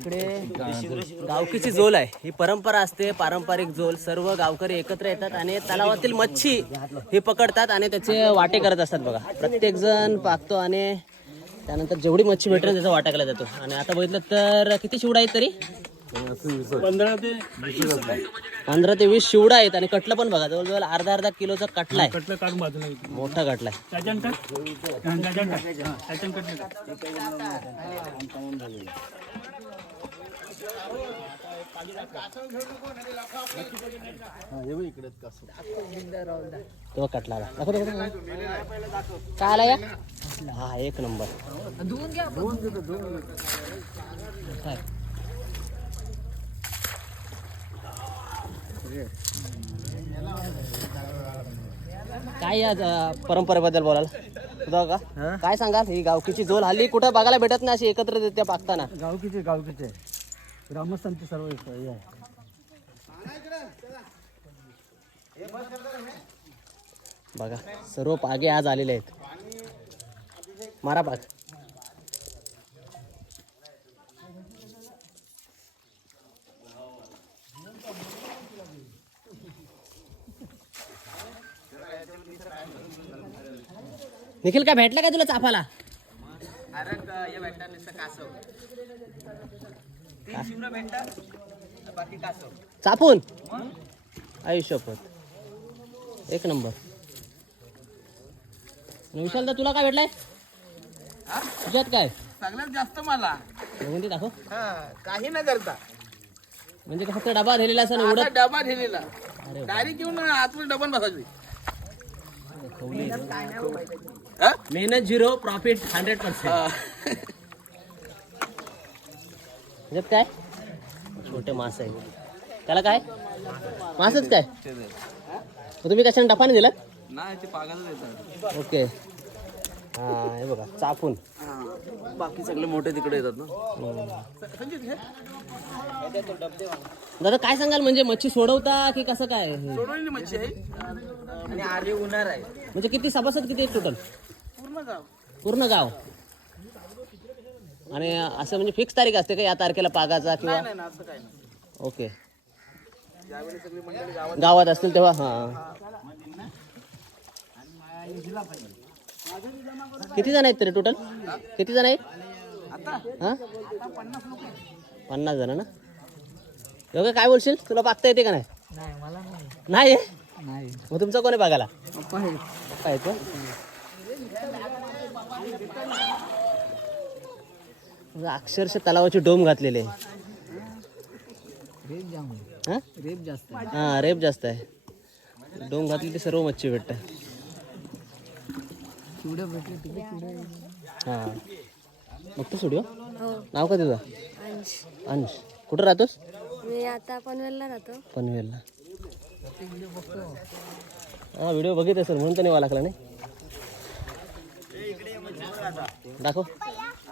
इकडे गावकीची जोल आहे. ही परंपरा असते पारंपरिक जोल सर्व गावकरी एकत्र येतात आणि तलावातील मच्छी हे पकडतात आणि त्याचे वाटे करत असतात बघा. प्रत्येक जण पाकतो आणि त्यानंतर जेवढी मच्छी भेटेल त्याचा वाटा केला जातो. आणि आता बघितलं तर किती शिवडा आहेत तरी? पंधरा ते पंधरा ते वीस शिवडा आहेत आणि कटलं पण बघा. जवळजवळ अर्धा अर्धा किलोचा कटला आहे. मोठा कटला आहे. तो कटला. काय आला या. हा एक नंबर काय? काय या परंपरेबद्दल बोलाल? तुझा का? काय सांगाल? ही गावकीची जोल हल्ली कुठं बघायला भेटत नाही अशी एकत्र पाकताना. गावकीचे गावकीचे. ग्रामस्थांचे सर्व हे आहे. बघा सर्व पागे आज आलेले आहेत. मारा पाग. निखिल काय भेटला काय तुला चाफाला? चापून? आयुष्यपत एक नंबर. विशाल तर तुला काय भेटलाय? तुझ्यात काय? सगळ्यात जास्त मला. बघून ते दाखव. काही न करता. म्हणजे फक्त डबा दिलेला असं आता डबा ठेवलेला अरे डायरेक्ट येऊन आतमध्ये डबन बसायची मेहनत झिरो प्रॉफिट हंड्रेड पर्सेंट. त्याच्यात काय? छोटे मास आहे त्याला काय? मासच काय? मग तुम्ही कशाने डपाने दिला? नाही ते पागायला देतात. ओके. हा हे बघा चापून बाकी सगळे मोठे तिकडे येतात ना. दादा काय सांगाल? म्हणजे मच्छी सोडवता की कसं काय? मच्छी आहे. आणि उन्हार आहे. म्हणजे किती सभासद किती आहेत टोटल पूर्ण गाव. पूर्ण गाव. आणि असं म्हणजे फिक्स तारीख असते का या तारखेला पागाचा किंवा? नाही ना असं काय नाही. ओके ज्यावेळी सगळी मंडळी गावात गावात असतील तेव्हा हा. किती जण आहेत तरी टोटल किती जण आहेत? हा? पन्नास जण ना? योग्य काय बोलशील? तुला पागता येते का नाही? नाही? मग तुमचा कोण आहे पागाला? पप्पा आहेत का? अक्षरशः तलावाची डोम घातलेली आहे. हा? हा रेप जास्त आहे. डोंग घातली ते सर्व मच्छी भेटत हा. बघतो स्टुडिओ नाव का तुझं? अंश. कुठं राहतोस? मी आता पनवेलला राहतो. पनवेलला. हा व्हिडिओ बघित असेल म्हणून तर नाही लागला नाही. दाखव.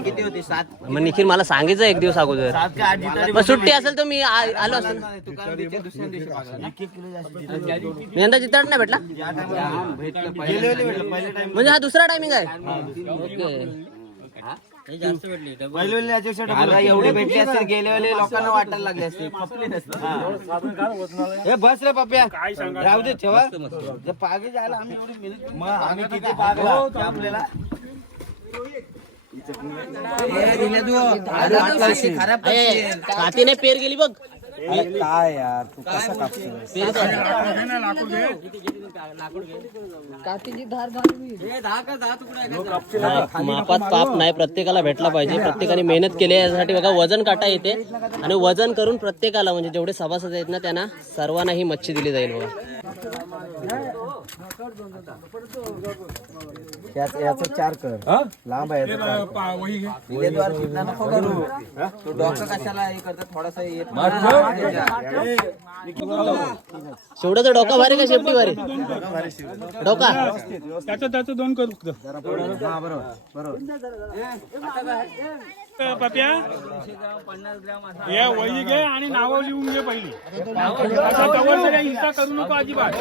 किती होती? सात. मग निखिल मला सांगायचं एक दिवस अगोदर. सात का आठ जितारी मग सुट्टी असेल तर मी आ- आलो असेल दुसऱ्या दिवशी मी यंदा चितळ नाही भेटला? गेले वेळी भेटलं पहिले टाइम म्हणजे हा दुसरा टायमिंग आहे. ओके एवढे भेटले असते गेले वेळी लोकांना वाटायला लागले असते हे. बस रे राहू दे ठेवा. पागे जायला आम्ही एवढी मिनिट मग आम्ही किती पागला ते. आपल्याला ए, कातीने पेर गेली बघ. काय यार तू कसा नाही, मापात पाप नाही प्रत्येकाला भेटला पाहिजे प्रत्येकाने मेहनत केली आहे यासाठी बघा वजन काटा येते आणि वजन करून प्रत्येकाला म्हणजे जेवढे सभासद आहेत ना त्यांना सर्वांना ही मच्छी दिली जाईल बघा याचं चार कर. लांब आहे याचं चार. कर. विलेद्वार कितना नको करू. तू डॉक्टर कशाला हे करतो? थोडासा येत शेवटाचा डोका भारी का शेपटी भारी डोका त्याचं त्याचं दोन करू फक्त. हा बरोबर बरोबर. पप्या? हे वही घे आणि नावं लिहून घे पहिली. हिंसा करू नको अजिबात.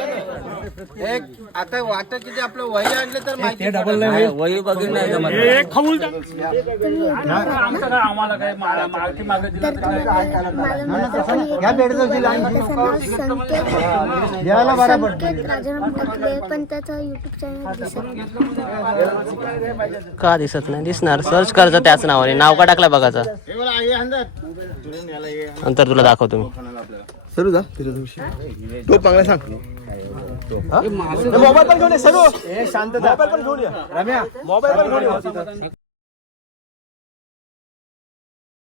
एक आता वाटत किती आपलं वही आणलं तर माहिती वही बघितलं हे एक टाक. आमचं काय आम्हाला काय मा- मागची मागे दिला तरी काय. संकेत राजाराम टाकले पण त्याचा युट्यूब चॅनल दिसत नाही. का दिसत नाही? दिसणार. सर्च करायचं त्याच नावाने. नाव का टाकलं बघायचं. नंतर तुला दाखवतो मी. सरू जा तिला दिवशी तो चांगला सांग. मोबाईल पण घेऊन ये सरू. शांत मोबाईल पण घेऊन ये. रम्या मोबाईल पण घेऊन